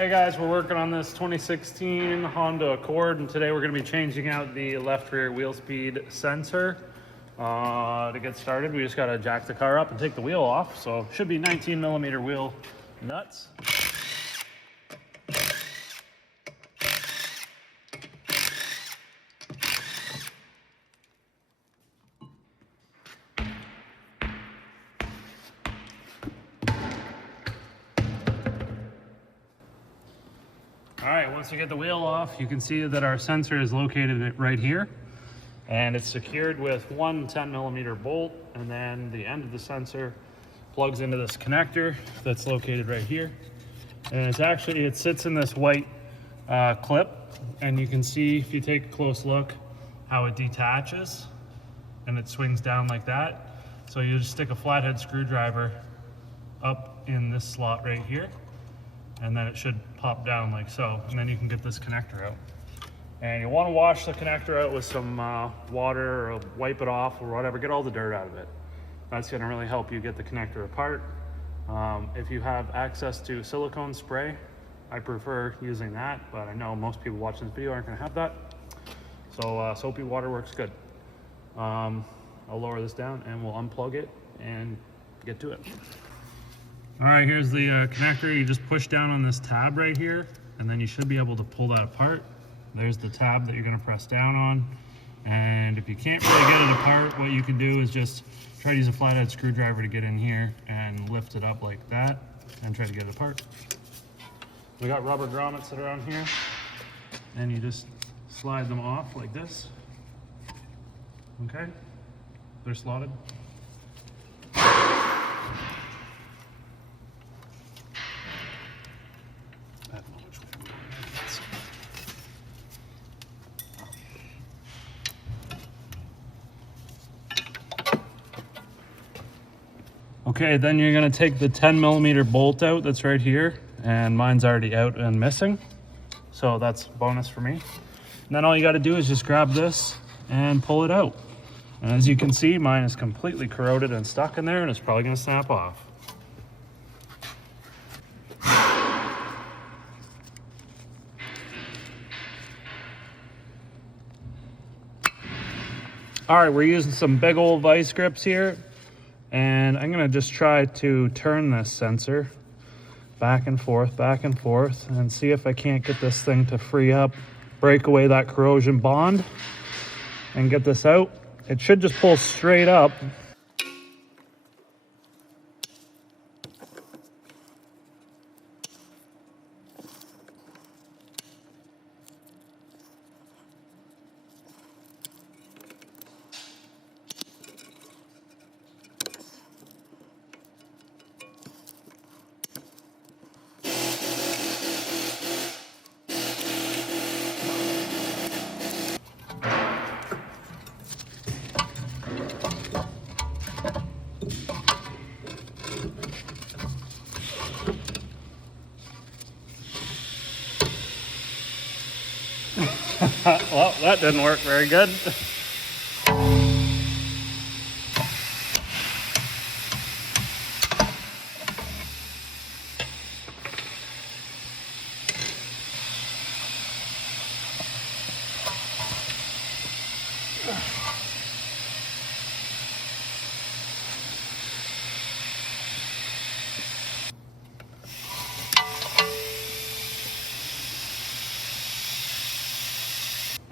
Hey guys, we're working on this 2016 Honda Accord, and today we're going to be changing out the left rear wheel speed sensor. To get started, we just got to jack the car up and take the wheel off. So should be 19mm wheel nuts. All right, once you get the wheel off, you can see that our sensor is located right here, and it's secured with one 10mm bolt, and then the end of the sensor plugs into this connector that's located right here. And it sits in this white clip, and you can see, if you take a close look, how it detaches and it swings down like that. So you just stick a flathead screwdriver up in this slot right here, and then it should pop down like so, and then you can get this connector out. And you want to wash the connector out with some water, or wipe it off or whatever, get all the dirt out of it. That's going to really help you get the connector apart. If you have access to silicone spray, I prefer using that, but I know most people watching this video aren't going to have that. So soapy water works good. I'll lower this down and we'll unplug it and get to it. All right, here's the connector. You just push down on this tab right here, and then you should be able to pull that apart. There's the tab that you're gonna press down on. And if you can't really get it apart, what you can do is just try to use a flathead screwdriver to get in here and lift it up like that and try to get it apart. We got rubber grommets that are on here, and you just slide them off like this. Okay, they're slotted. Okay, then you're gonna take the 10mm bolt out that's right here, and mine's already out and missing, so that's bonus for me. And then all you gotta do is just grab this and pull it out. And as you can see, mine is completely corroded and stuck in there, and it's probably gonna snap off. All right, we're using some big old vice grips here, and I'm gonna just try to turn this sensor back and forth, and see if I can't get this thing to free up, break away that corrosion bond, and get this out. It should just pull straight up. Well, that didn't work very good.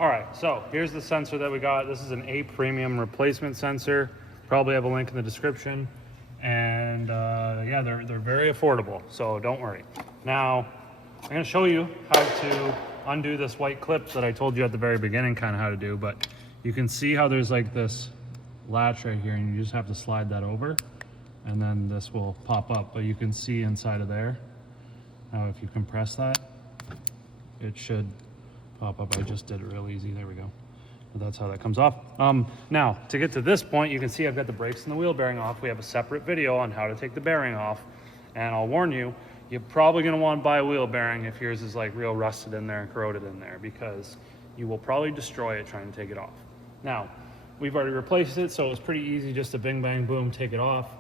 All right, so here's the sensor that we got. This is an A premium replacement sensor. Probably have a link in the description. And yeah, they're very affordable, so don't worry. Now, I'm gonna show you how to undo this white clip that I told you at the very beginning kind of how to do, but you can see how there's like this latch right here, and you just have to slide that over, and then this will pop up, but you can see inside of there. Now, if you compress that, it should pop up. I just did it real easy. There we go. But that's how that comes off. Now, to get to this point, you can see I've got the brakes and the wheel bearing off. We have a separate video on how to take the bearing off. And I'll warn you, you're probably going to want to buy a wheel bearing if yours is like real rusted in there and corroded in there, because you will probably destroy it trying to take it off. Now, we've already replaced it, so it's pretty easy just to bing, bang, boom, take it off.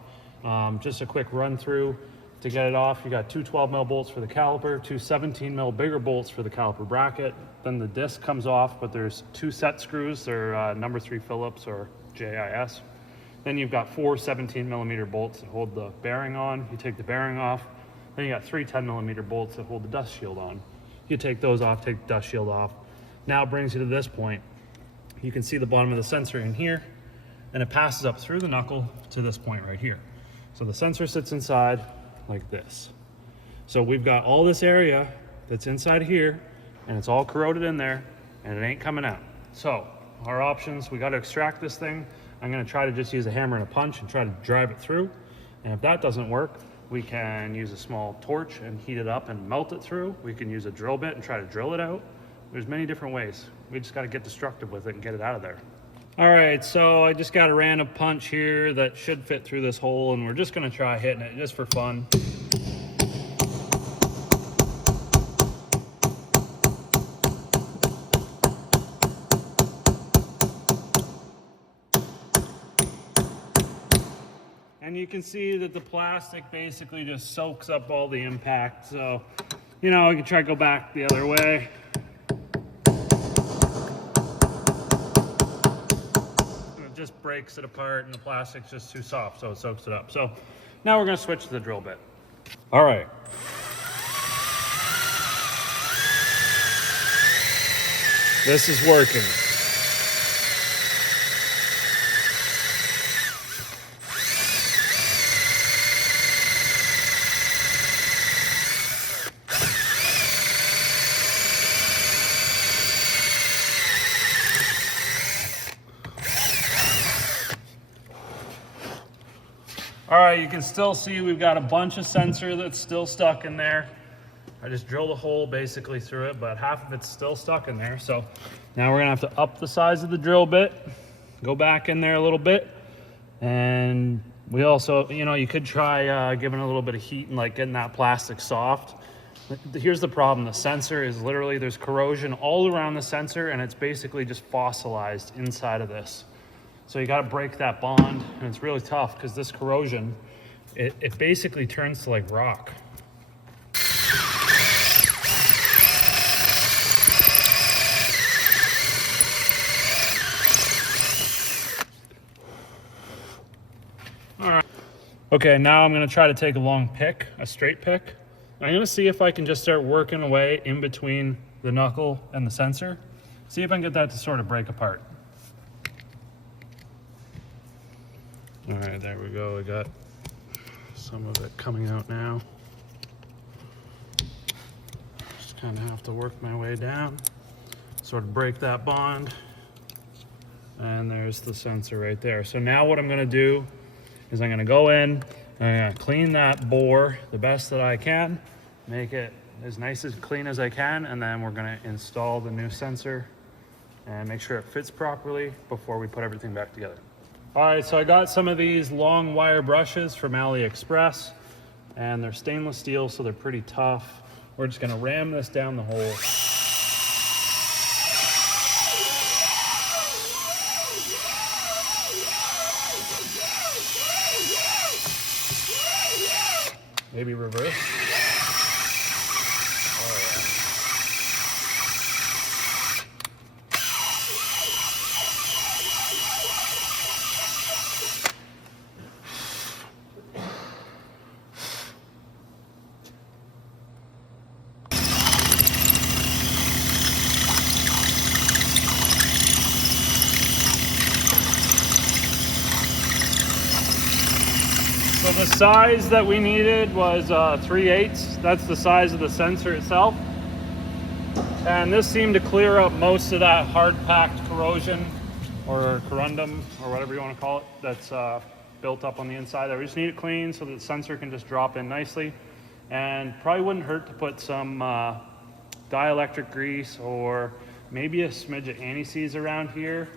Just a quick run through. To get it off, you got two 12 mil bolts for the caliper, two 17 mil bigger bolts for the caliper bracket. Then the disc comes off, but there's two set screws. They're number 3 Phillips or JIS. Then you've got four 17 millimeter bolts that hold the bearing on. You take the bearing off. Then you got three 10 millimeter bolts that hold the dust shield on. You take those off, take the dust shield off. Now it brings you to this point. You can see the bottom of the sensor in here, and it passes up through the knuckle to this point right here. So the sensor sits inside like this. So we've got all this area that's inside here, and it's all corroded in there, and it ain't coming out. So our options, we got to extract this thing. I'm going to try to just use a hammer and a punch and try to drive it through. And if that doesn't work, we can use a small torch and heat it up and melt it through. We can use a drill bit and try to drill it out. There's many different ways. We just got to get destructive with it and get it out of there. All right, so I just got a random punch here that should fit through this hole, and we're just going to try hitting it just for fun. And you can see that the plastic basically just soaks up all the impact. So, you know, you can try to go back the other way. And it just breaks it apart, and the plastic's just too soft, so it soaks it up. So now we're going to switch to the drill bit. All right. This is working. All right, you can still see we've got a bunch of sensor that's still stuck in there. I just drilled a hole basically through it, but half of it's still stuck in there. So now we're gonna have to up the size of the drill bit, go back in there a little bit. And we also, you know, you could try giving it a little bit of heat and like getting that plastic soft. Here's the problem, the sensor is literally, there's corrosion all around the sensor, and it's basically just fossilized inside of this. So you got to break that bond, and it's really tough because this corrosion, it basically turns to like rock. All right. Okay, now I'm going to try to take a long pick, a straight pick. I'm going to see if I can just start working away in between the knuckle and the sensor. See if I can get that to sort of break apart. All right, there we go. I got some of it coming out now. Just kind of have to work my way down, sort of break that bond. And there's the sensor right there. So now what I'm gonna do is I'm gonna go in, and I'm gonna clean that bore the best that I can, make it as nice and clean as I can, and then we're gonna install the new sensor and make sure it fits properly before we put everything back together. All right, so I got some of these long wire brushes from AliExpress, and they're stainless steel, so they're pretty tough. We're just gonna ram this down the hole. Maybe reverse. So the size that we needed was 3/8. That's the size of the sensor itself. And this seemed to clear up most of that hard-packed corrosion or corundum or whatever you want to call it that's built up on the inside there. We just need it clean so that the sensor can just drop in nicely. And probably wouldn't hurt to put some dielectric grease or maybe a smidge of anti-seize around here.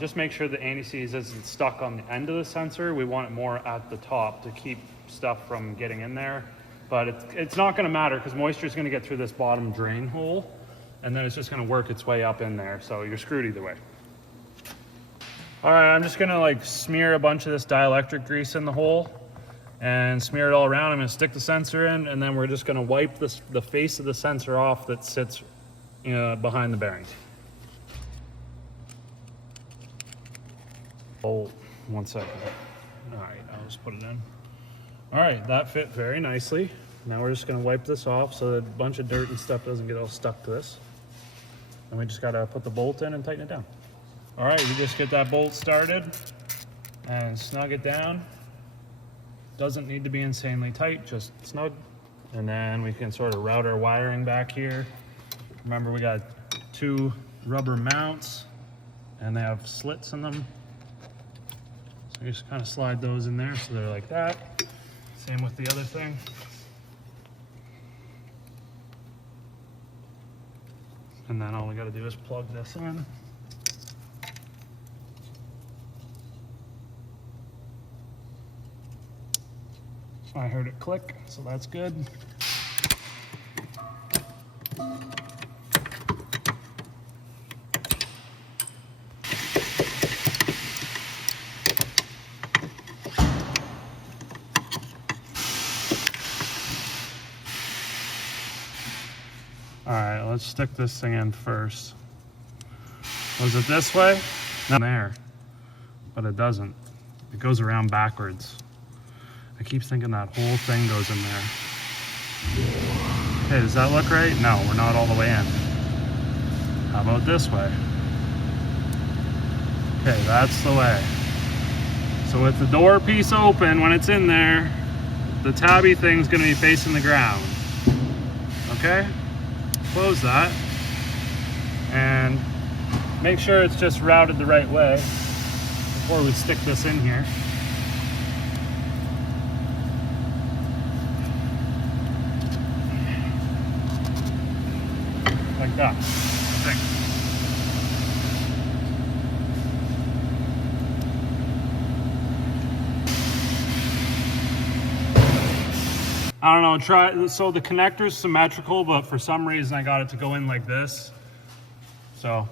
Just make sure the anti-seize isn't stuck on the end of the sensor. We want it more at the top to keep stuff from getting in there. But it's not going to matter because moisture is going to get through this bottom drain hole, and then it's just going to work its way up in there. So you're screwed either way. All right, I'm just going to like smear a bunch of this dielectric grease in the hole, and smear it all around. I'm gonna stick the sensor in, and then we're just gonna wipe the face of the sensor off that sits behind the bearings. Oh, 1 second. All right, I'll just put it in. All right, that fit very nicely. Now we're just gonna wipe this off so that a bunch of dirt and stuff doesn't get all stuck to this. And we just gotta put the bolt in and tighten it down. All right, we just get that bolt started and snug it down. Doesn't need to be insanely tight, just snug. And then we can sort of route our wiring back here. Remember, we got 2 rubber mounts and they have slits in them. So you just kind of slide those in there so they're like that. Same with the other thing. And then all we gotta do is plug this in. I heard it click, so that's good. All right, let's stick this thing in first. Was it this way? No, there, but it doesn't. It goes around backwards. I keep thinking that whole thing goes in there. Okay, does that look right? No, we're not all the way in. How about this way? Okay, that's the way. So with the door piece open, when it's in there, the tabby thing's gonna be facing the ground. Okay? Close that. And make sure it's just routed the right way before we stick this in here. Like that, I think. I don't know, so the connector's symmetrical, but for some reason I got it to go in like this. So,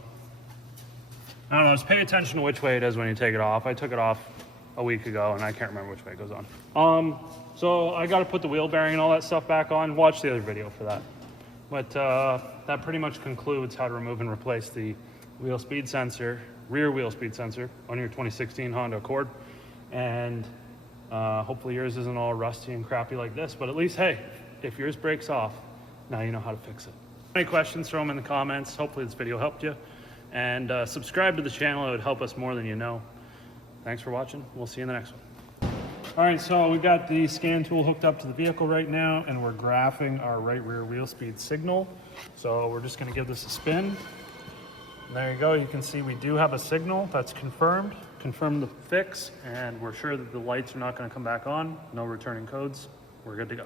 I don't know, just pay attention to which way it is when you take it off. I took it off a week ago and I can't remember which way it goes on. So I gotta put the wheel bearing and all that stuff back on. Watch the other video for that. But that pretty much concludes how to remove and replace the wheel speed sensor, rear wheel speed sensor on your 2016 Honda Accord. And hopefully yours isn't all rusty and crappy like this, but at least, hey, if yours breaks off, now you know how to fix it. Any questions, throw them in the comments. Hopefully this video helped you. And subscribe to the channel, it would help us more than you know. Thanks for watching, we'll see you in the next one. All right, so we've got the scan tool hooked up to the vehicle right now, and we're graphing our right rear wheel speed signal. So we're just gonna give this a spin. And there you go, you can see we do have a signal that's confirmed. Confirm the fix, and we're sure that the lights are not gonna come back on. No returning codes, we're good to go.